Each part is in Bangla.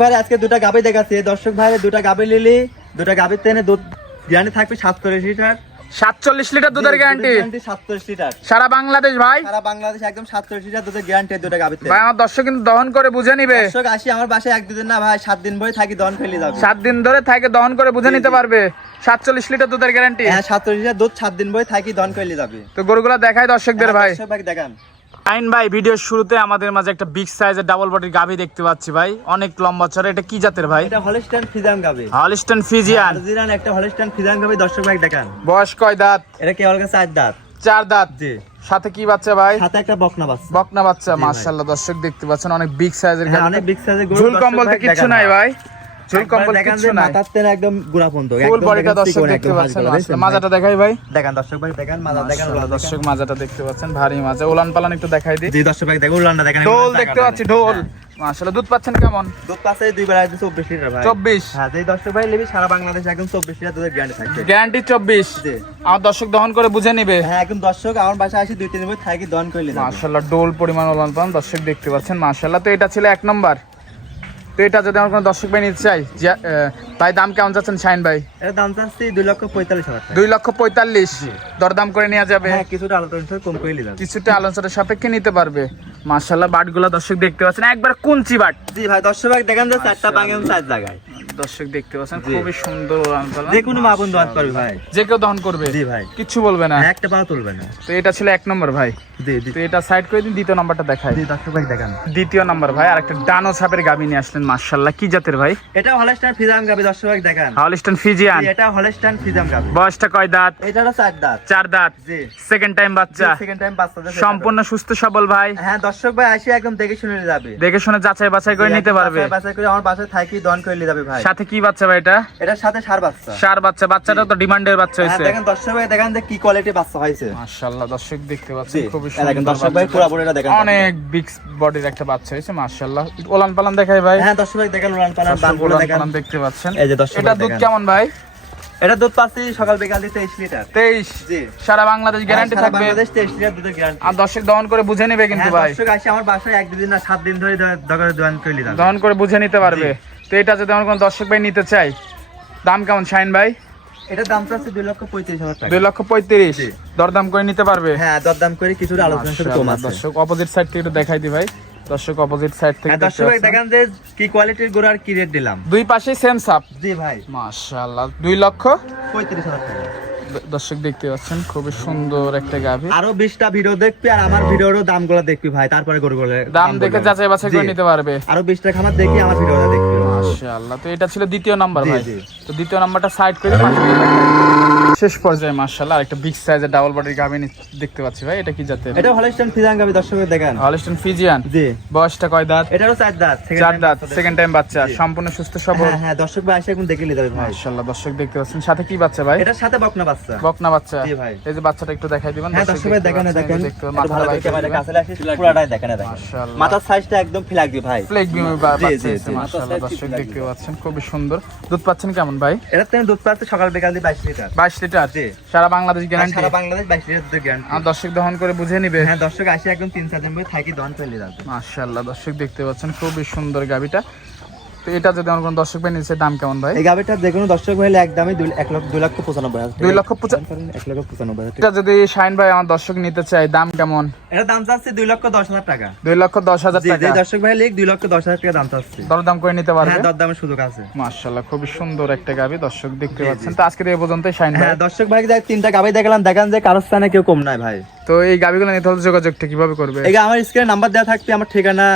ভাই আজকে দুটা গাবি দেখাচ্ছি। দর্শক ভাই দুটা গাবি লিলি দুটা তেনে দুধ গ্যারান্টি থাকবে সাতচল্লিশ লিটার। সাতচল্লিশ লিটার দুধের গ্যারান্টি সাতচল্লিশ লিটার। সারা বাংলাদেশ ভাই। সারা বাংলাদেশ একদম সাতচল্লিশ লিটার দুধের গ্যারান্টি দুটা গাবির ভাই আমার দর্শক কিন্তু দহন করে বুঝে নিবে। দর্শক আসি আমার বাসায় এক দুদিন না ভাই সাত দিন ভরে থাকি দন ফেলে যাবে। সাত দিন ধরে থাকে দহন করে বুঝে নিতে পারবে। সাতচল্লিশ লিটার দুধের গ্যারান্টি হ্যাঁ সাতচল্লিশ লিটার দুধ সাত দিন ভরে থাকি দন ফেলে যাবে। তো গরুগুলো দেখায় দর্শকদের ভাই। দর্শক ভাই দেখান। আইন ভাই ভিডিওর শুরুতে আমাদের মাঝে একটা বিগ সাইজের ডাবল বডির গাভি দেখতে পাচ্ছি ভাই। অনেক লম্বা চড়া। এটা কি জাতের ভাই? এটা হলস্টাইন ফিজাম গাবি হলিস্টন ফিজিয়ান অরিজিনাল একটা হলস্টাইন ফিজাম গাবি দর্শক ভাই দেখান। বয়স কয় দাঁত? এটা কি অলগা চার দাঁত? চার দাঁত। জি। সাথে কি বাচ্চা ভাই? সাথে একটা বকনা বাচ্চা। বকনা বাচ্চা মাশাআল্লাহ দর্শক দেখতে পাচ্ছেন অনেক বিগ সাইজের হ্যাঁ, অনেক বিগ সাইজের গরু ঝুল কম্বল তো ভাই নাই ভাই। একবার কম্বল মাথার তেনে একদম গুড়া পর্যন্ত ফুল বডিটা দর্শক দেখতে পাচ্ছেন মাজাটা দেখাই ভাই। দেখান দর্শক ভাই দেখান মাজা দেখান দর্শক মাজাটা দেখতে পাচ্ছেন ভারী মাঝে উলান পালান একটু দেখাই দিই। জি দর্শক ভাই দেখুন উলানটা দেখেন ঢোল দেখতে পাচ্ছি ঢোল। হ্যাঁ। মাশাআল্লাহ দুধ পাচ্ছেন কেমন? দুধ পাশে দুই বেলা আছে চব্বিশ লিটার ভাই। চব্বিশ। হ্যাঁ যেই দর্শক ভাই নেবি সারা বাংলাদেশ একদম চব্বিশ লিটার দুধের গ্যারান্টি থাকবে। গ্যারান্টি চব্বিশ। জি। আমার দর্শক দহন করে বুঝে নিবে। হ্যাঁ একদম দর্শক আমার বাসায় আসি দুই তিন বই থাকি দন করলে যাবে। মাশাআল্লাহ ডোল পরিমাণ উলান পালান দর্শক দেখতে পাচ্ছেন মাশাআল্লাহ। তো এটা ছিল এক নম্বর। তো এটা যদি আমার কোনো দর্শক ভাই নিতে চাই তাই দাম কেমন যাচ্ছেন শাইন ভাই? দাম চাচ্ছি দুই লক্ষ পঁয়তাল্লিশ হাজার দুই লক্ষ পঁয়তাল্লিশ। দরদাম করে নেওয়া যাবে। হ্যাঁ কিছুটা আলোচনা কম করে নিলাম। কিছুটা আলোচনা সাপেক্ষে নিতে পারবে। মার্শাল বাটগুলা দর্শক দেখতে পাচ্ছেন। একবার কুঞ্চি বাট। জি ভাই দর্শক ভাই দেখেন যে চারটা বাঙালি চার জায়গায়। দর্শক দেখতে পাচ্ছেন খুবই সুন্দর। যে কোনো মা পারবে ভাই। যে কেউ দহন করবে। জি ভাই। কিচ্ছু বলবে না। একটা পা তুলবে না। তো এটা ছিল এক নম্বর ভাই। জি জি। তো এটা সাইড করে দিন দ্বিতীয় নাম্বারটা দেখাই। জি দর্শক ভাই দেখান। দ্বিতীয় নাম্বার ভাই আর একটা ডানো ছাপের গাবি নিয়ে আসলেন মার্শাল্লাহ কি জাতের ভাই? এটা হলস্টাইন ফিজাম গাবি দর্শক ভাই দেখান। হলিস্টন ফিজিয়ান এটা হলস্টাইন ফিজাম গাবি বয়সটা কয় দাঁত? এটারও চার দাঁত। চার দাঁত। জি। সেকেন্ড টাইম বাচ্চা। সেকেন্ড টাইম সাথে সম্পূর্ণ সুস্থ সবল ভাই। হ্যাঁ দর্শক ভাই আসি একদম দেখে শুনে যাবে। দেখে শুনে যাচাই বাছাই করে নিতে পারবে। বাছাই বাছাই করে আমার বাসায় থাকি দন করে নিয়ে যাবে ভাই। সাথে কি বাচ্চা ভাই এটা? এটার সাথে সার বাচ্চা। সার বাচ্চা বাচ্চাটা তো ডিমান্ডের বাচ্চা হ্যাঁ, হয়েছে। দেখেন দর্শক ভাই দেখেন যে কি কোয়ালিটি বাচ্চা হয়েছে। মাশাআল্লাহ দর্শক দেখতে পাচ্ছেন খুবই এই দেখেন দর্শক ভাই। পুরো পুরোটা দেখেন অনেক বিগ বডির একটা বাচ্চা হয়েছে মাশাআল্লাহ। ওলান পালান দেখাই ভাই। হ্যাঁ দর্শক ভাই দেখেন উড়ান পালান দর্শক বানগুলো দেখেন। দেখতে পাচ্ছেন। এই যে দর্শক এটা দুধ। কেমন ভাই? এটা দুধ পাচ্ছি সকাল বিকাল দিয়ে তেইশ লিটার। তেইশ? জি। সারা বাংলাদেশ গ্যারান্টি থাকবে। বাংলাদেশ তেইশ লিটার দুধের গ্যারান্টি আর দর্শক দহন করে বুঝে নেবে কিন্তু ভাই। দর্শক আসে আমার বাসায় এক দুদিন না সাত দিন ধরে দোকান করে নিলাম দহন করে বুঝে নিতে পারবে। তো এটা যদি আমার কোনো দর্শক ভাই নিতে চাই দাম কেমন শাইন ভাই? এটার দাম চাচ্ছে দুই লক্ষ পঁয়ত্রিশ হাজার টাকা। দুই লক্ষ পঁয়ত্রিশ। দরদাম করে নিতে পারবে? হ্যাঁ দরদাম করে কিছুটা আলোচনা কম আছে। দর্শক অপোজিট সাইড থেকে একটু দেখাই দি ভাই। দর্শক অপোজিট সাইড থেকে হ্যাঁ দেখতে দর্শক। দেখেন যে কি কোয়ালিটির গোড়ার কি রেট দিলাম। দুই পাশে সেম সাপ জি ভাই। মাশাআল্লাহ দুই লক্ষ? পঁয়ত্রিশ হাজার টাকা। দর্শক দেখতে পাচ্ছেন খুবই সুন্দর একটা গাভি। আরও বিশটা ভিডিও দেখবি আর আমার ভিডিওরও দামগুলো দেখবি ভাই তারপরে গরু গুলো দাম দেখে যাচাই বাছাই করে নিতে পারবে। আরও বিশটা খামার দেখি আমার ভিডিওটা দেখবি। মাশাআল্লাহ। তো এটা ছিল দ্বিতীয় নাম্বার ভাই। তো দ্বিতীয় নাম্বারটা সাইড করে। শেষ পর্যায়ে মাশাআল্লাহ আরেকটা বিগ সাইজের ডাবল বডির গাভি নি- দেখতে পাচ্ছি ভাই। এটা কি জাতের? এটা হলস্টাইন ফিজান গাবি দর্শকের দেখেন। হলিস্টন ফিজিয়ান জি। বয়সটা কয় দাঁত? এটারও চার দাঁত চার দাঁত সেকেন্ড টাইম বাচ্চা সম্পূর্ণ সুস্থ সবল? হ্যাঁ হ্যাঁ দর্শক ভাই আসে এখন দেখে নিতে ভাই। মাশাআল্লাহ দর্শক দেখতে পাচ্ছেন। সাথে কি বাচ্চা ভাই? এটার সাথে বকনা বাচ্চা। বকনা বাচ্চা। জি ভাই। এই যে বাচ্চাটা একটু দেখাই দিবেন হ্যাঁ দর্শক ভাই দেখেন দেখেন। একটু করে ক্যামেরা কাছে আসি পুরাটাই দেখেন দেখেন। মাথার সাইজটা একদম ফিলাক দি ভাই। বাচ্চা হয়েছে, জি। মাশাআল্লাহ দর্শক দেখতে পাচ্ছেন খুবই সুন্দর। দুধ পাচ্ছেন কেমন ভাই? এটা দুধ পাচ্ছে সকাল বিকাল দিয়ে বাইশ লিটার। বাইশ লিটার। সারা বাংলাদেশ গ্যারান্টি সারা বাংলাদেশ বাইশ লিটার দুধ গ্যারান্টি আর দর্শক দহন করে বুঝে নিবে। হ্যাঁ দর্শক আসি একদম তিন চার দিন বই থাকি দহন চলে যাবে। মাশাআল্লাহ দর্শক দেখতে পাচ্ছেন খুবই সুন্দর গাবিটা। তো এটা যদি আমার কোনো দর্শক ভাই নিচ্ছে দাম কেমন ভাই? এই গাবিটার যে কোনো দর্শক হইলে একদমই দুই এক লক্ষ দুই লক্ষ পঁচানব্বই হাজার দুই লক্ষ এক লক্ষ পঁচানব্বই এটা যদি শাইন ভাই আমার দর্শক নিতে চাই দাম কেমন? এটার দাম চাচ্ছে দুই লক্ষ দশ হাজার টাকা। দুই লক্ষ দশ হাজার জি, টাকা। দর্শক ভাই লিখ দুই লক্ষ দশ হাজার টাকা দাম চাচ্ছে। দরদাম করে নিতে পারবে? হ্যাঁ দরদামের সুযোগ আছে। মাশাআল্লাহ খুবই সুন্দর একটা গাবি দর্শক দেখতে পাচ্ছেন। তো আজকের এই পর্যন্তই শাইন ভাই। হ্যাঁ দর্শক ভাই দেখ তিনটা গাবি দেখলাম। দেখান যে কারোর স্থানে কেউ কম নাই ভাই। তো এই গাবিগুলো নিতে হলে যোগাযোগটা কীভাবে করবে? এই আমার স্ক্রিনে নাম্বার দেওয়া থাকবে আমার ঠিকানা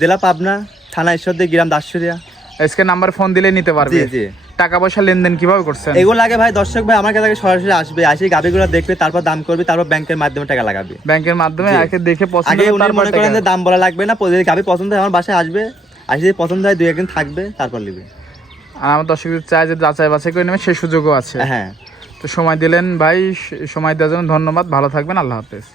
জেলা পাবনা। থানা ঈশ্বরদী গ্রাম দাসুরিয়া। আজকে নাম্বার ফোন দিলে নিতে পারবে। জি টাকা পয়সা লেনদেন কীভাবে করছেন? এগুলো আগে ভাই দর্শক ভাই আমার কাছে সরাসরি আসবে। আসি গাবিগুলো দেখবে তারপর দাম করবে তারপর ব্যাংকের মাধ্যমে টাকা লাগাবে। ব্যাংকের মাধ্যমে আগে দেখে পছন্দ আগে উনি মনে করেন যে দাম বলা লাগবে না যদি গাবি পছন্দ হয় আমার বাসায় আসবে। আসি যদি পছন্দ হয় দুই একদিন থাকবে তারপর নিবে। আর আমার দর্শক যদি চায় যে যাচাই বাছাই করে নেবে সেই সুযোগও আছে। হ্যাঁ। তো সময় দিলেন ভাই সময় দেওয়ার জন্য ধন্যবাদ। ভালো থাকবেন আল্লাহ হাফেজ।